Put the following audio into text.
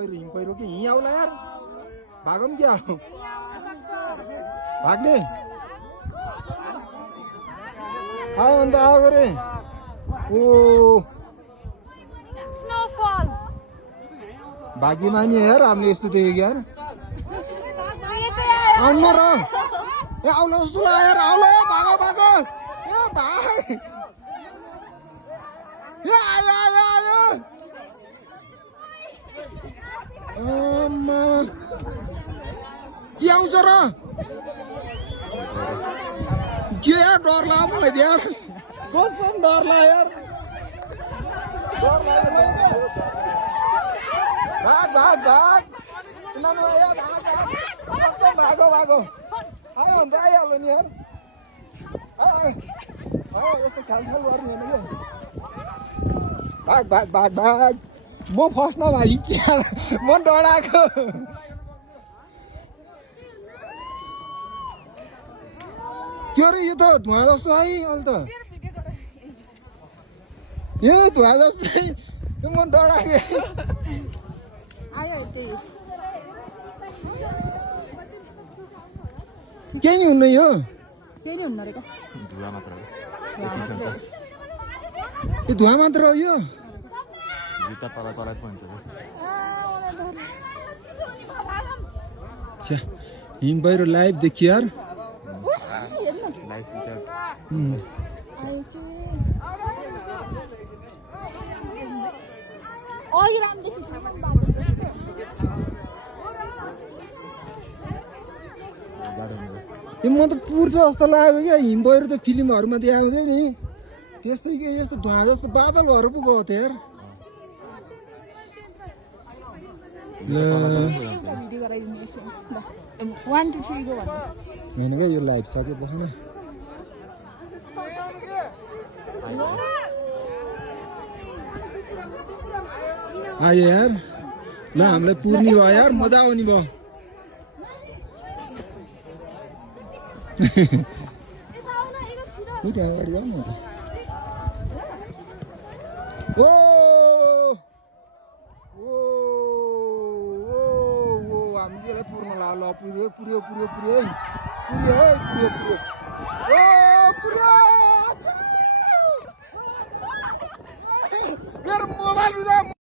हिम पहिरो कि यहीँ आउला यार भागौँ क्या भाग्ने आयो अन्त आएको रे ओ स्नोफल भाग्यमानी यार हामीले यस्तो देखेको यार आउनु र ए आउला जस्तो लाग्यो यार आउला भागो भागो ए भाग ए आयो आयो आयो के आउँछ र के यार डर लाग्यो मलाई यार कसम डर लाग्यो यार भाग भाग भाग भागो भागो आयो अन्त आइहाल्यो नि यार यस्तो खालखाल गर्ने होइन भाग भाग भाग भाग म फर्स्टमा भाइ म डराएको के अरे यो त धुवा जस्तो है अहिले त यो धुवा जस्तै म डराएको केही नि हुन्न यो केही नि हुन्न रहेको धुवा मात्र हो यो धुवा मात्र हो यो जुत्ता तल तलाइ पनि हुन्छ हिम पहिरो लाइभ देखियो यार लाइफ यो म त पुर्छ जस्तो लाग्यो क्या हिम पहिरो त फिल्महरूमा देखाउँथ्यो नि त्यस्तै के यस्तो धुवा जस्तो बादलहरू पो गएको थियो यार होइन क्या यो लाइभ सक्यो बसेन आयो यार ल हामीलाई पुर्नी भयो यार मजा आउने भयो त्यहाँ अगाडि जाऊ न ओ हामी यसलाई पुर्न ल पुर्यो पुर्यो पुर्यो पुर्यो पुर्यो पुर्यो पुर्यो ओ पुर्यो मेरो मोबाइल